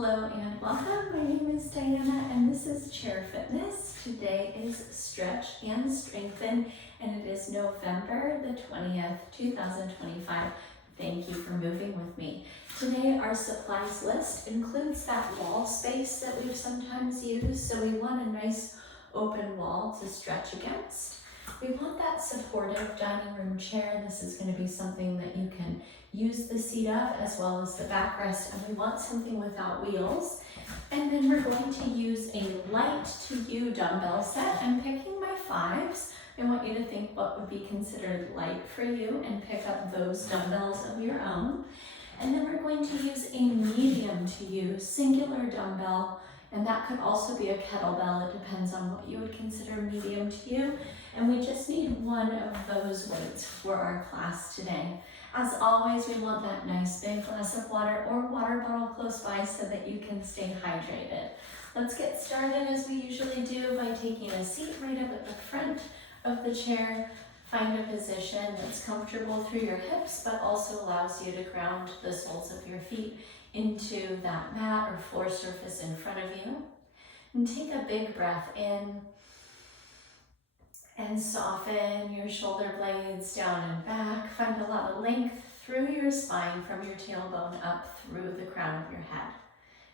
Hello and welcome. My name is Diana and this is Chair Fitness. Today is Stretch and Strengthen and it is November the 20th, 2025. Thank you for moving with me. Today our supplies list includes that wall space that we've sometimes used, so we want a nice open wall to stretch against. We want that supportive dining room chair. This is going to be something that you can use the seat of as well as the backrest, and we want something without wheels. And then we're going to use a light to you dumbbell set. I'm picking my 5s. I want you to think what would be considered light for you and pick up those dumbbells of your own. And then we're going to use a medium to you singular dumbbell, and that could also be a kettlebell. It depends on what you would consider medium to you. And we just need one of those weights for our class today. As always, we want that nice big glass of water or water bottle close by so that you can stay hydrated. Let's get started as we usually do by taking a seat right up at the front of the chair. Find a position that's comfortable through your hips but also allows you to ground the soles of your feet into that mat or floor surface in front of you. And take a big breath in and soften your shoulder blades down and back. Find a lot of length through your spine from your tailbone up through the crown of your head.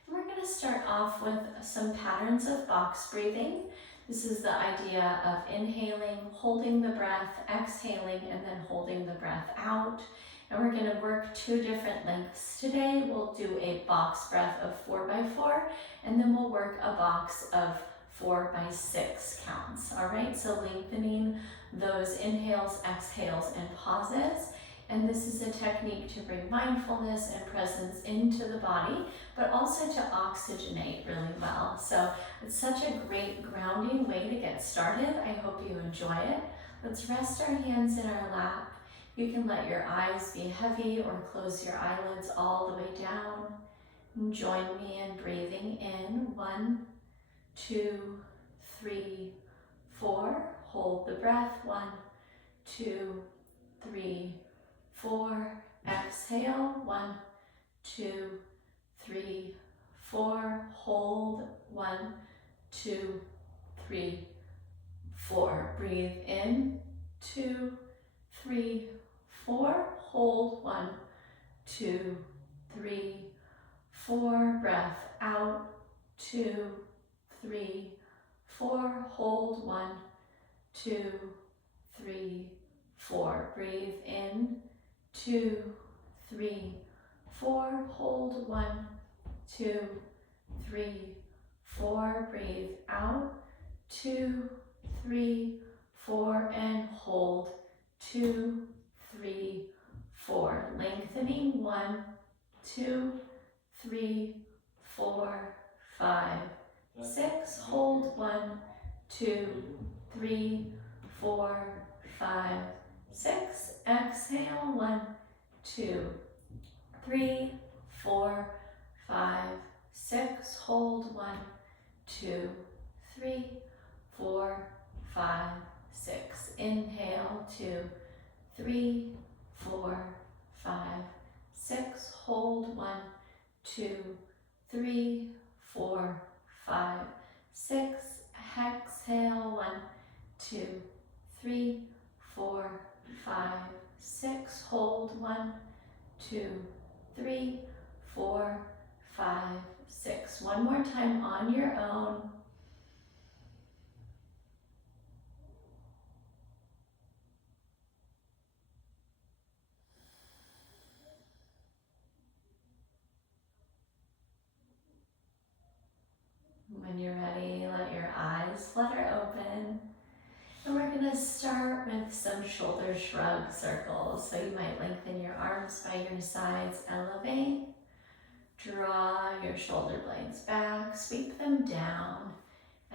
And we're going to start off with some patterns of box breathing. This is the idea of inhaling, holding the breath, exhaling, and then holding the breath out. And we're going to work 2 different lengths today. We'll do a box breath of 4x4, and then we'll work a box of 4x6 counts. All right, so lengthening those inhales, exhales, and pauses. And this is a technique to bring mindfulness and presence into the body, but also to oxygenate really well. So it's such a great grounding way to get started. I hope you enjoy it. Let's rest our hands in our lap. You can let your eyes be heavy or close your eyelids all the way down. And join me in breathing in. 1, 2, 3, 4. Hold the breath. 1, 2, 3, 4. Exhale. 1, 2, 3, 4. Hold. 1, 2, 3, 4. Breathe in. 2, 3, 4. Hold. 1, 2, 3, 4. Breath out. 2, 3, 4. Hold. 1, 2, 3, 4. Breathe in. 2, 3, 4. Hold. 1, 2, 3, 4. Breathe out. 2, 3, 4. And hold. 2, 3, 4. Lengthening. 1, 2, 3, 4, 5, 6. Hold. 1, 2, 3, 4, 5, 6. Exhale. 1, 2, 3, 4, 5, 6. Hold. 1, 2, 3, 4, 5, 6. Inhale. 2, 3, 4, 5, 6. Hold. 1, 2, 3, 4, 5, 6. Exhale. 1, 2, 3, 4, 5, 6. Hold. 1, 2, 3, 4, 5, 6. One more time on your own. When you're ready, let your eyes flutter open. And we're going to start with some shoulder shrug circles. So you might lengthen your arms by your sides, elevate, draw your shoulder blades back, sweep them down,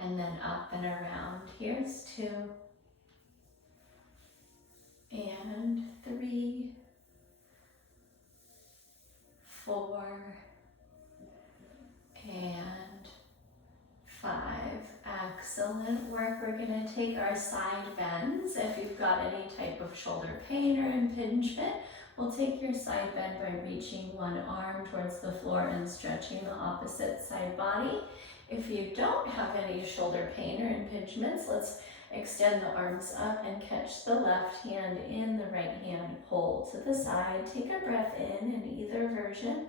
and then up and around. Here's 2, and 3, 4, and 5. Excellent work. We're going to take our side bends. If you've got any type of shoulder pain or impingement, We'll take your side bend by reaching one arm towards the floor and stretching the opposite side body. If you don't have any shoulder pain or impingements, let's extend the arms up and catch the left hand in, the right hand pull to the side. Take a breath in either version.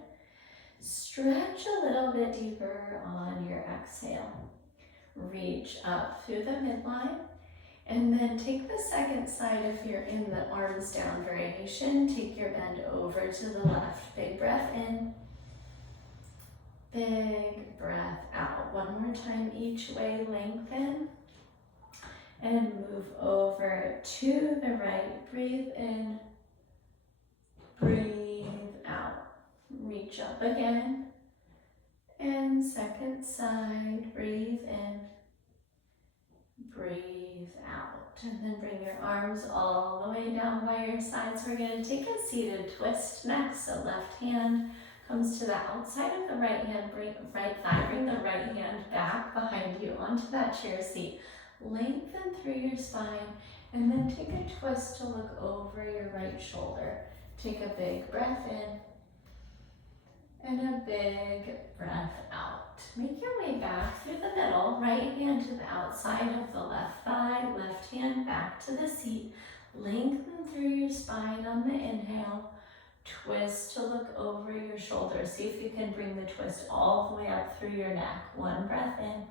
Stretch a little bit deeper on your exhale. Reach up through the midline. And then take the second side if you're in the arms down variation. Take your bend over to the left. Big breath in. Big breath out. One more time each way. Lengthen. And move over to the right. Breathe in. Breathe out. Reach up again. And second side. Breathe in. Breathe out, and then bring your arms all the way down by your sides. We're going to take a seated twist next. So left hand comes to the outside of the right hand, right thigh, bring the right hand back behind you onto that chair seat. Lengthen through your spine, and then take a twist to look over your right shoulder. Take a big breath in, and a big breath out. Make your way back through the middle, right hand to the outside of the left thigh, left hand back to the seat. Lengthen through your spine on the inhale. Twist to look over your shoulder. See if you can bring the twist all the way up through your neck. One breath in,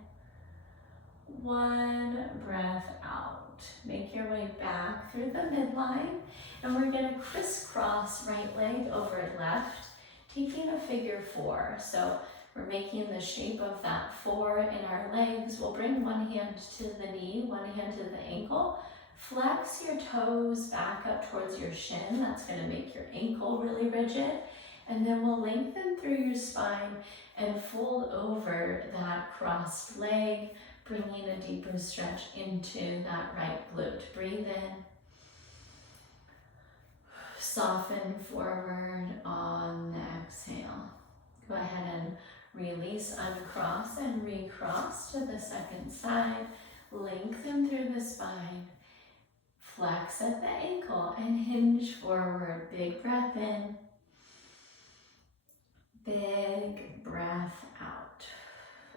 one breath out. Make your way back through the midline, and we're going to crisscross right leg over left, taking a figure four. So we're making the shape of that four in our legs. We'll bring one hand to the knee, one hand to the ankle. Flex your toes back up towards your shin. That's going to make your ankle really rigid. And then we'll lengthen through your spine and fold over that crossed leg, bringing a deeper stretch into that right glute. Breathe in. Soften forward on the exhale. Go ahead and release, uncross, and recross to the second side. Lengthen through the spine. Flex at the ankle and hinge forward. Big breath in. Big breath out.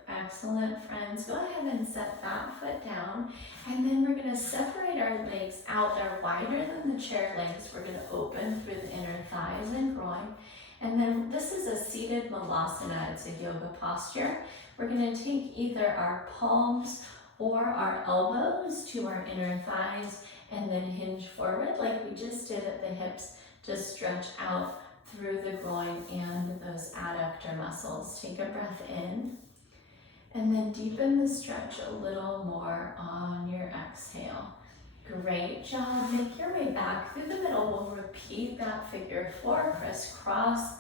Excellent, friends. Go ahead and set that foot down. And then we're going to separate our legs out. They're wider than the chair legs. We're going to open through the inner thighs and groin. And then this is a seated malasana. It's a yoga posture. We're going to take either our palms or our elbows to our inner thighs and then hinge forward like we just did at the hips to stretch out through the groin and those adductor muscles. Take a breath in and then deepen the stretch a little more on your exhale. Great job. Make your way back through the middle. We'll repeat that figure four, crisscross,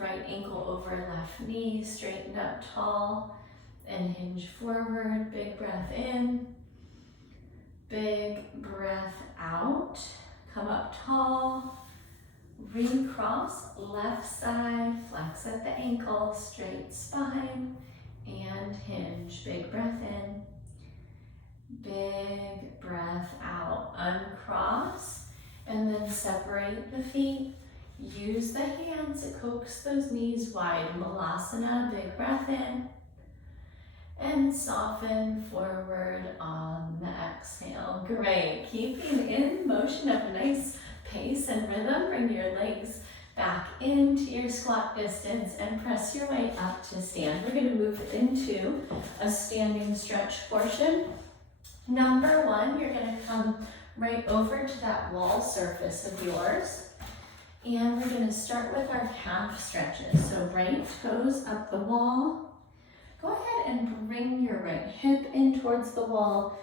right ankle over left knee, straighten up tall and hinge forward. Big breath in, big breath out. Come up tall, recross, left side, flex at the ankle, straight spine, and hinge. Big breath in. Big breath out, uncross, and then separate the feet. Use the hands to coax those knees wide. Malasana, big breath in. And soften forward on the exhale. Great. Keeping in motion of a nice pace and rhythm, bring your legs back into your squat distance and press your way up to stand. We're going to move into a standing stretch portion. Number one, you're going to come right over to that wall surface of yours. And we're going to start with our calf stretches. So right toes up the wall. Go ahead and bring your right hip in towards the wall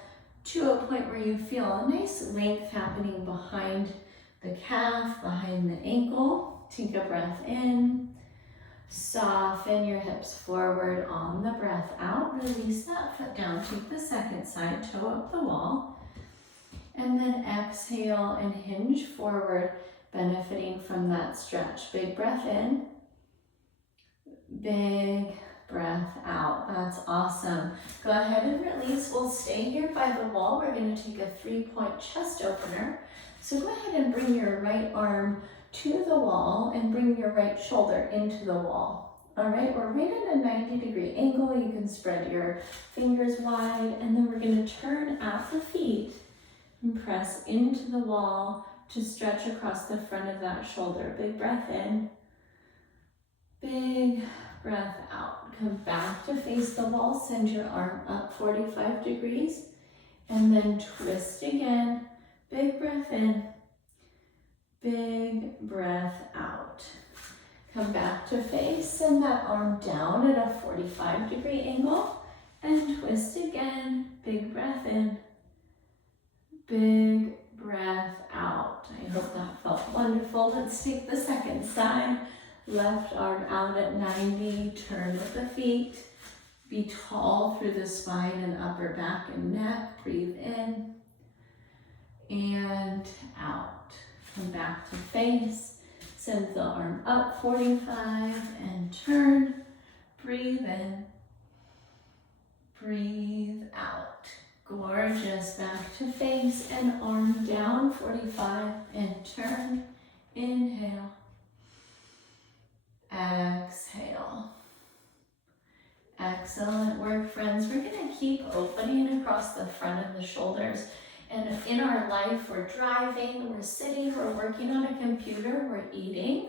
to a point where you feel a nice length happening behind the calf, behind the ankle. Take a breath in. Soften your hips forward on the breath out. Release that foot down. Take the second side, toe up the wall. And then exhale and hinge forward, benefiting from that stretch. Big breath in. Big breath out. That's awesome. Go ahead and release. We'll stay here by the wall. We're going to take a 3-point chest opener. So go ahead and bring your right arm to the wall and bring your right shoulder into the wall. All right, we're right at a 90-degree angle. You can spread your fingers wide, and then we're going to turn at the feet and press into the wall to stretch across the front of that shoulder. Big breath in, big breath out. Come back to face the wall, send your arm up 45 degrees, and then twist again. Big breath in, big breath out. Come back to face, send that arm down at a 45-degree angle, and twist again. Big breath in, big breath out. I hope that felt wonderful. Let's take the second side. Left arm out at 90, turn with the feet. Be tall through the spine and upper back and neck. Breathe in and out. Come back to face. Send the arm up 45 and turn. Breathe in. Breathe out. Gorgeous. Back to face and arm down 45 and turn. Inhale. Exhale. Excellent work, friends. We're going to keep opening across the front of the shoulders. And in our life, we're driving, we're sitting, we're working on a computer, we're eating,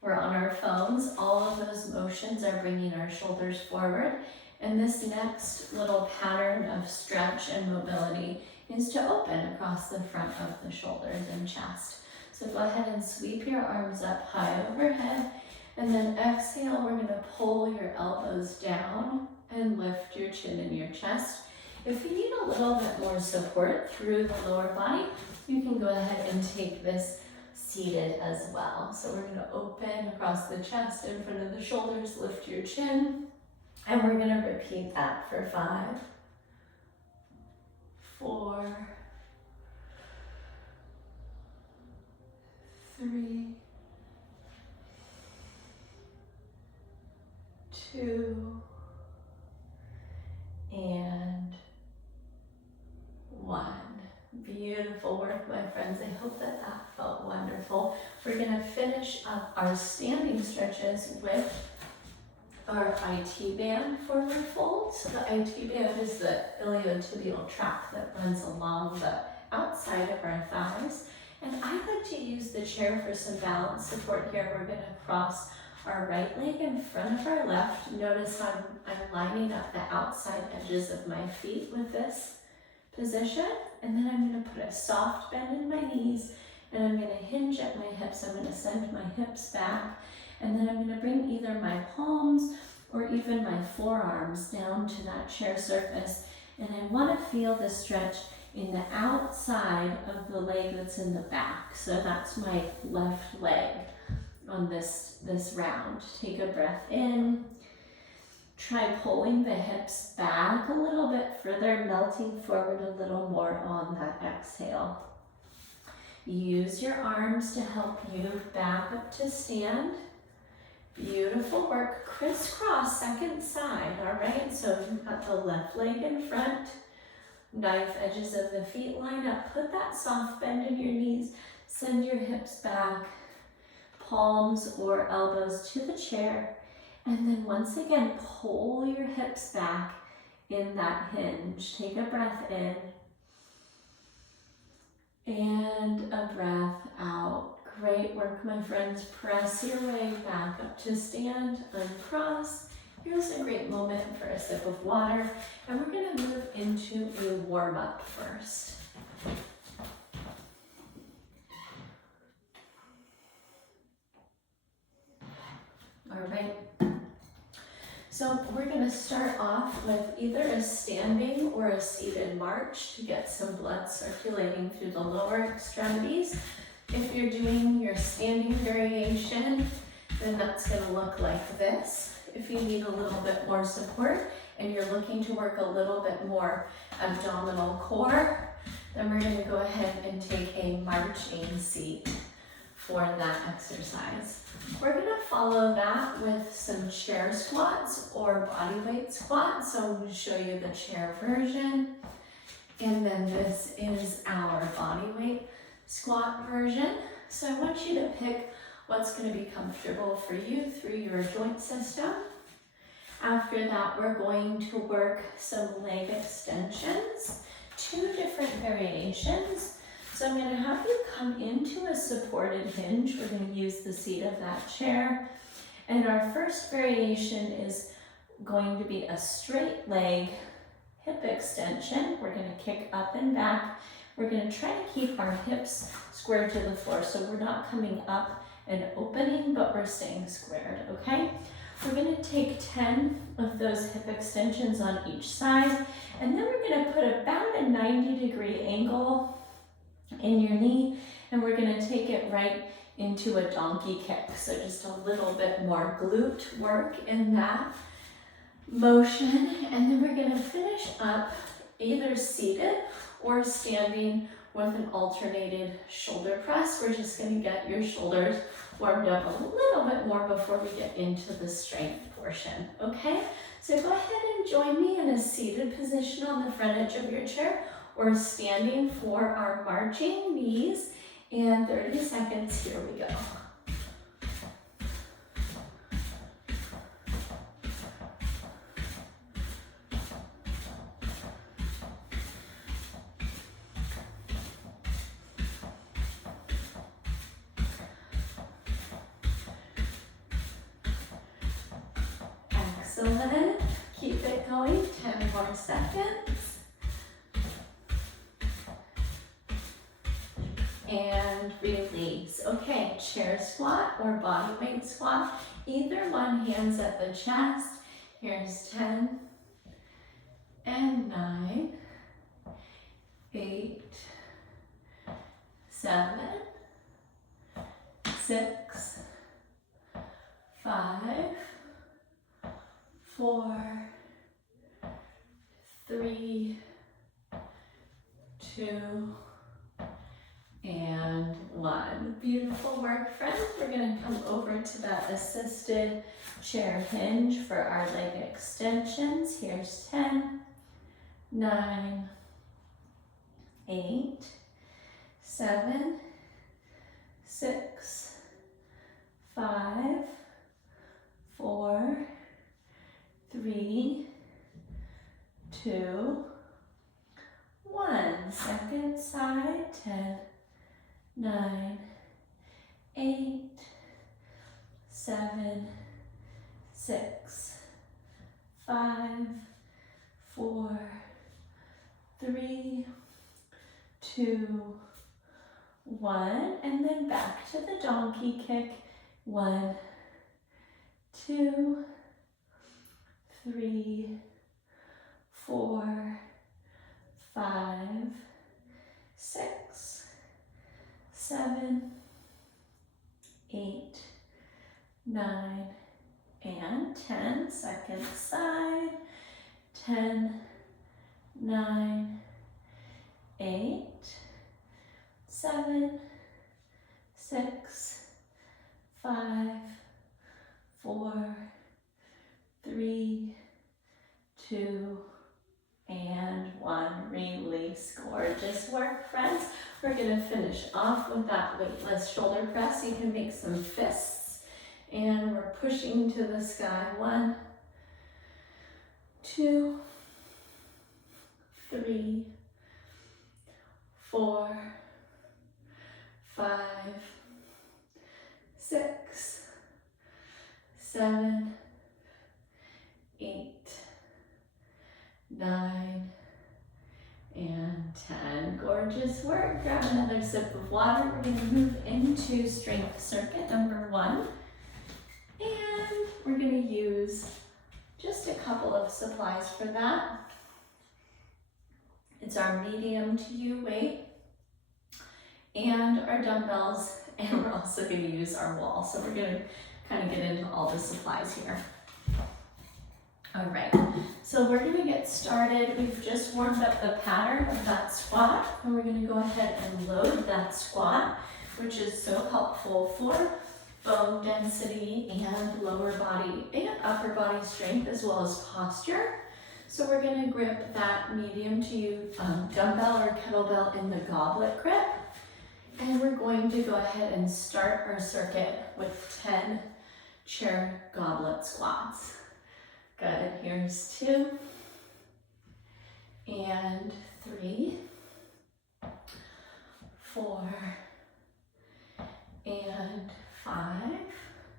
we're on our phones. All of those motions are bringing our shoulders forward. And this next little pattern of stretch and mobility is to open across the front of the shoulders and chest. So go ahead and sweep your arms up high overhead. And then exhale, we're going to pull your elbows down and lift your chin and your chest. If you need a little bit more support through the lower body, you can go ahead and take this seated as well. So we're going to open across the chest in front of the shoulders, lift your chin, and we're going to repeat that for 5, 4, 3, 2, and 1. Beautiful work, my friends. I hope that felt wonderful. We're going to finish up our standing stretches with our IT band forward fold. So the IT band is the iliotibial tract that runs along the outside of our thighs. And I like to use the chair for some balance support here. We're going to cross our right leg in front of our left. Notice how I'm lining up the outside edges of my feet with this position. And then I'm going to put a soft bend in my knees, and I'm going to hinge at my hips. I'm going to send my hips back, and then I'm going to bring either my palms or even my forearms down to that chair surface. And I want to feel the stretch in the outside of the leg that's in the back. So that's my left leg on this round. Take a breath in. Try pulling the hips back a little bit further, melting forward a little more on that exhale. Use your arms to help you back up to stand. Beautiful work. Crisscross second side, all right? So you've got the left leg in front, knife edges of the feet line up. Put that soft bend in your knees. Send your hips back, palms or elbows to the chair. And then once again, pull your hips back in that hinge. Take a breath in and a breath out. Great work, my friends. Press your way back up to stand, uncross. Here's a great moment for a sip of water. And we're going to move into a warm-up first. All right. So we're going to start off with either a standing or a seated march to get some blood circulating through the lower extremities. If you're doing your standing variation, then that's going to look like this. If you need a little bit more support and you're looking to work a little bit more abdominal core, then we're going to go ahead and take a marching seat for that exercise. We're going to follow that with some chair squats or body weight squats. So I'm going to show you the chair version. And then this is our body weight squat version. So I want you to pick what's going to be comfortable for you through your joint system. After that, we're going to work some leg extensions, 2 different variations. So I'm going to have you come into a supported hinge. We're going to use the seat of that chair. And our first variation is going to be a straight leg hip extension. We're going to kick up and back. We're going to try to keep our hips squared to the floor, so we're not coming up and opening, but we're staying squared, okay? We're going to take 10 of those hip extensions on each side, and then we're going to put about a 90-degree angle in your knee, and we're going to take it right into a donkey kick. So just a little bit more glute work in that motion, and then we're going to finish up either seated or standing with an alternated shoulder press. We're just going to get your shoulders warmed up a little bit more before we get into the strength portion, okay? So go ahead and join me in a seated position on the front edge of your chair or standing for our marching knees, and 30 seconds, here we go. Excellent. Keep it going. 10 more seconds. And release. Okay, chair squat or body weight squat. Either one, hands at the chest. Here's 10 and 9, 8, 7, 6, 5, 4, 3, 2, and 1. Beautiful work, friends. We're going to come over to that assisted chair hinge for our leg extensions. Here's 10, 9, 8, 7, 6, 5, 4, 3, 2, 1. Second side, 10, 9, 8, 7, 6, 5, 4, 3, 2, 1. And then back to the donkey kick. 1, 2, 3, 4, 5, 6, 7, 8, 9, and 10. Second side. 10, 9, 8, 7, 6, 5, 4, 3, 2, and 1. Release. Gorgeous work, friends. We're going to finish off with that weightless shoulder press. You can make some fists, and we're pushing to the sky. 1, 2, 3, 4, 5, 6, 7, 8, 9, and 10. Gorgeous work. Grab another sip of water. We're going to move into strength circuit number 1. And we're going to use just a couple of supplies for that. It's our medium to you weight and our dumbbells, and we're also going to use our wall. So we're going to kind of get into all the supplies here. All right, so we're going to get started. We've just warmed up the pattern of that squat, and we're going to go ahead and load that squat, which is so helpful for bone density and lower body and upper body strength, as well as posture. So we're going to grip that medium to you dumbbell or kettlebell in the goblet grip, And we're going to go ahead and start our circuit with 10 chair goblet squats. Good, here's 2, and 3, 4, and 5.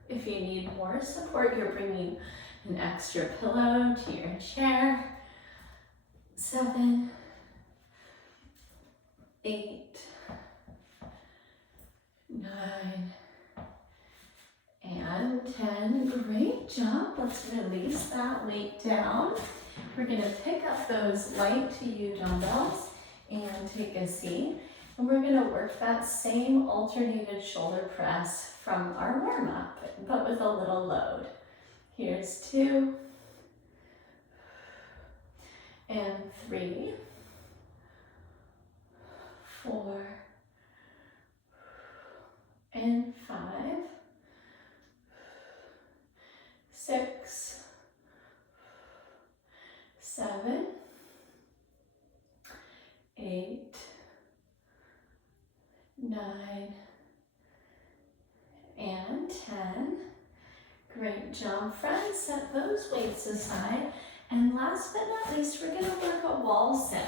If you need more support, you're bringing an extra pillow to your chair. 7, 8, 9, and 10. Great job. Let's release that weight down. We're going to pick up those light to you dumbbells and take a seat. And we're going to work that same alternated shoulder press from our warm-up, but with a little load. Here's 2, and 3, 4, and 5, 6, 7, 8, 9, and 10. Great job, friends. Set those weights aside. And last but not least, we're gonna work a wall sit,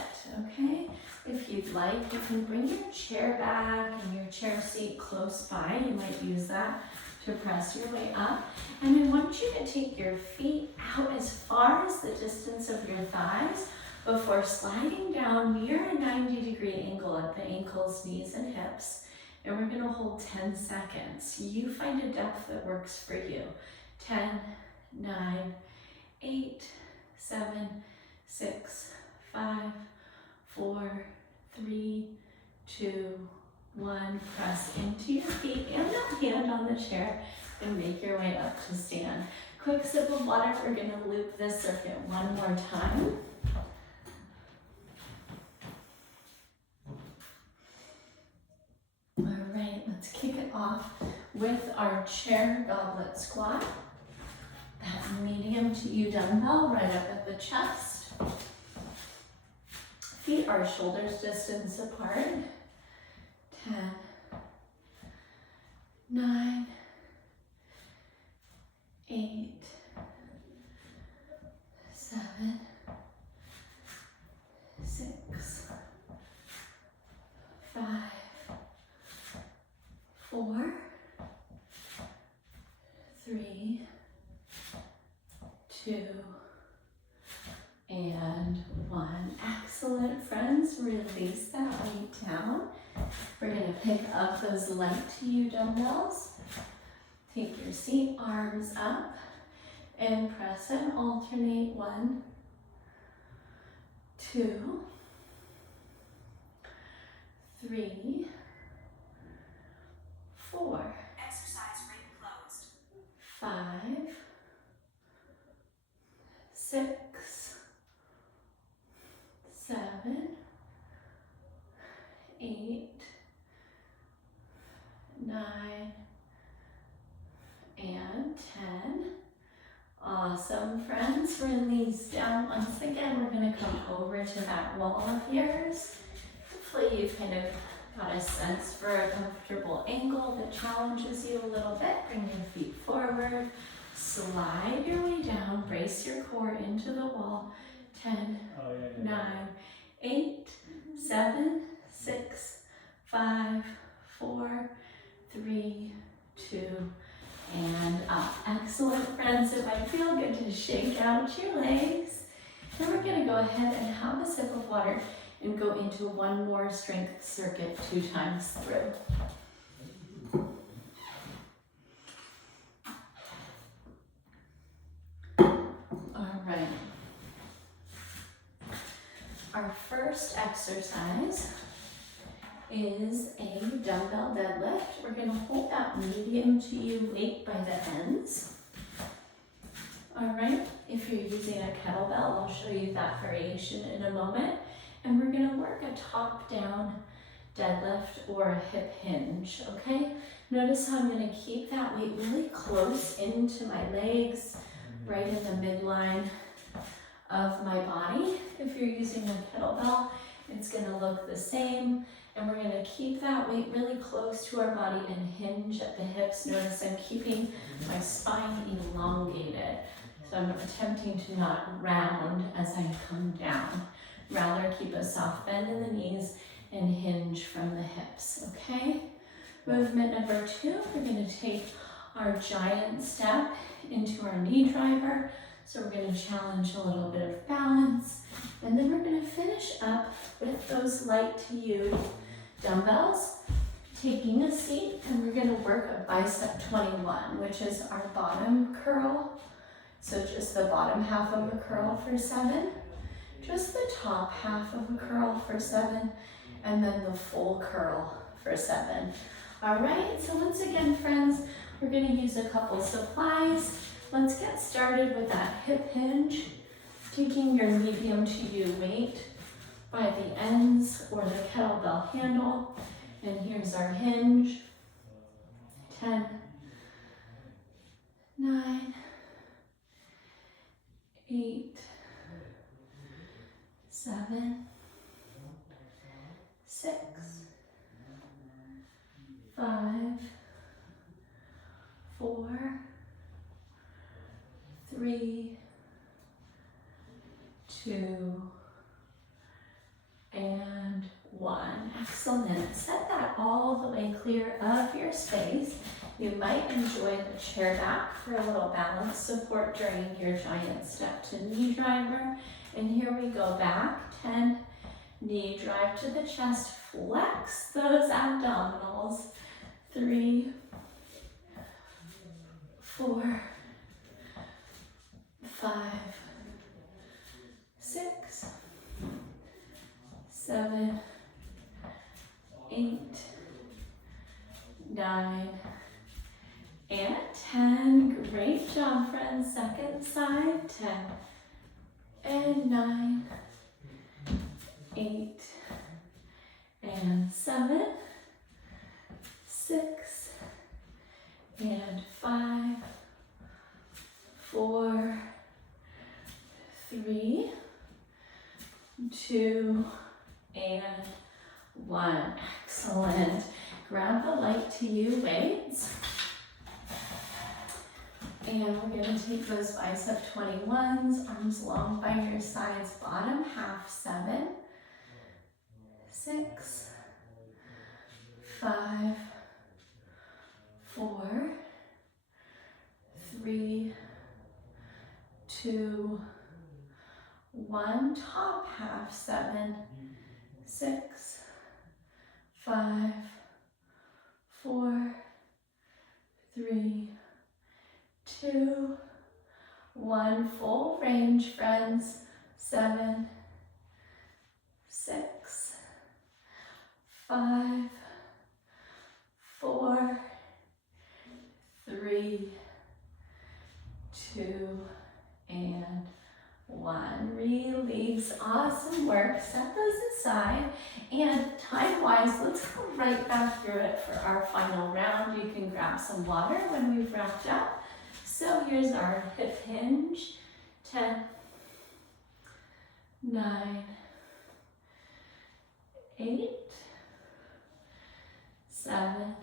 okay? If you'd like, you can bring your chair back and your chair seat close by. You might use that to press your way up. And I want you to take your feet out as far as the distance of your thighs before sliding down near a 90-degree angle at the ankles, knees, and hips. And we're gonna hold 10 seconds. You find a depth that works for you. 10, 9, 8, 7, 6, 5, 4, 3, 2, 1. Press into your feet and that hand on the chair and make your way up to stand. Quick sip of water. We're going to loop this circuit one more time. All right, let's kick it off with our chair goblet squat. That medium to U dumbbell right up at the chest. Feet are shoulders distance apart. 10, 9, 8, 7, 6, 5, 4, 3, 2, and 1. Excellent, friends. Release that weight down. We're going to pick up those light to you dumbbells. Take your seat, arms up, and press and alternate. 1, 2, 3, 4. Exercise ring closed. 5, 6, 7, 8, 9, and 10. Awesome, friends. Release down. Once again, we're going to come over to that wall of yours. Hopefully you've kind of got a sense for a comfortable angle that challenges you a little bit. Bring your feet forward. Slide your way down. Brace your core into the wall. 10, 9, 8, 7, 6, 5, 4, 3, 2, and up. Excellent, friends. It might feel good to shake out your legs. Then we're going to go ahead and have a sip of water and go into one more strength circuit 2 times through. All right. Our first exercise is a dumbbell deadlift. We're going to hold that medium to U weight by the ends. All right, if you're using a kettlebell, I'll show you that variation in a moment. And we're going to work a top-down deadlift or a hip hinge, okay? Notice how I'm going to keep that weight really close into my legs, right in the midline of my body. If you're using a kettlebell, it's going to look the same. And we're gonna keep that weight really close to our body and hinge at the hips. Notice I'm keeping my spine elongated. So I'm attempting to not round as I come down. Rather keep a soft bend in the knees and hinge from the hips, okay? Movement number 2, we're gonna take our giant step into our knee driver. So we're gonna challenge a little bit of balance. And then we're gonna finish up with those light to use dumbbells, taking a seat, and we're gonna work a bicep 21, which is our bottom curl. So just the bottom half of a curl for 7, just the top half of a curl for 7, and then the full curl for 7. All right, so once again, friends, we're gonna use a couple supplies. Let's get started with that hip hinge, taking your medium to U weight by the ends or the kettlebell handle. And here's our hinge. 10, 9, 8, 7, 6, 5, 4, 3, 2, and 1. Excellent. Set that all the way clear of your space. You might enjoy the chair back for a little balance support during your giant step to knee driver. And here we go back. 10, knee drive to the chest. Flex those abdominals. 3, 4, 5, 6, 7, 8, 9, and 10. Great job, friends. Second side. 10 and 9, 8 and 7, 6 and 5, 4, 3, 2, and 1. Excellent. Grab the light to U weights. And we're going to take those bicep 21s, arms long by your sides, bottom half. 7, 6, 5, 4, 3, 2, 1. Top half. 7, 6, 5, 4, 3, 2, 1. Full range, friends. 7, 6, 5, 4, 3, 2, and 1. Release. Awesome work. Set those aside. And time-wise, let's go right back through it for our final round. You can grab some water when we've wrapped up. So here's our hip hinge. 10, 9, 8, 7,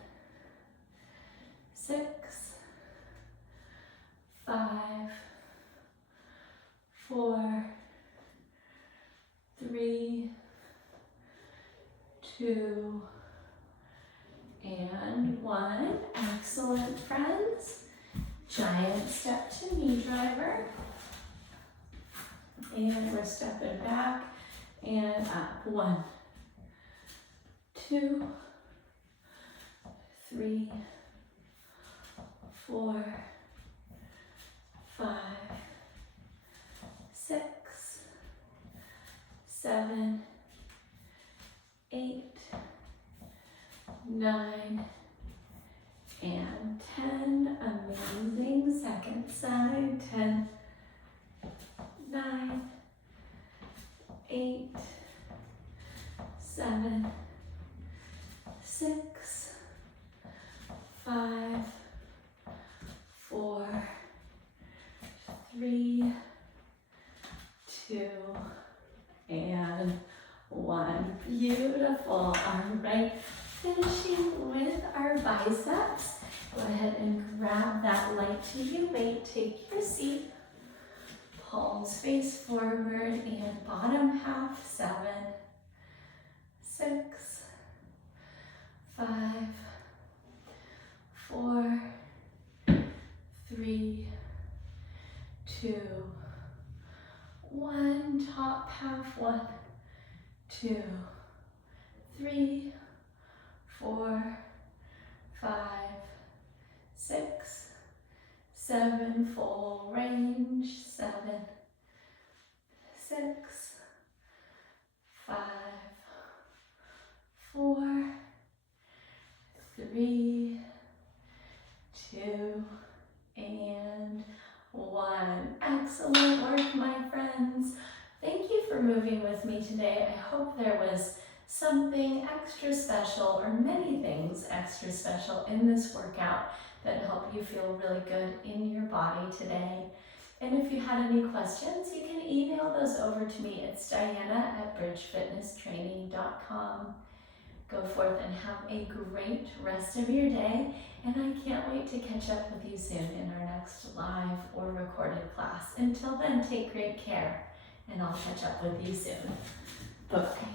6, 5, 4, 3, 2, and 1. Excellent, friends. Giant step to knee driver. And we're stepping back and up. 1, 2, 3, 4, 5, 6, 7, 8, 9, and 10. Amazing. Second side. 10, 9, 8, 7, 6, 5, 4, 3, 2, and 1. Beautiful. All right, finishing with our biceps. Go ahead and grab that light to your weight. Take your seat. Palms face forward and bottom half. 7, 6, 5, 4, 3, 2, 1. Top half. 1, 2, 3, 4, 5, 6, 7. Full range. 7, 6, 5, 4, 3, 2, and 1. Excellent work, my friends. Thank you for moving with me today. I hope there was something extra special, or many things extra special in this workout that help you feel really good in your body today. And if you had any questions, you can email those over to me. It's Diana@bridgefitnesstraining.com. Go forth and have a great rest of your day, and I can't wait to catch up with you soon in our next live or recorded class. Until then, take great care, and I'll catch up with you soon. Bye-bye.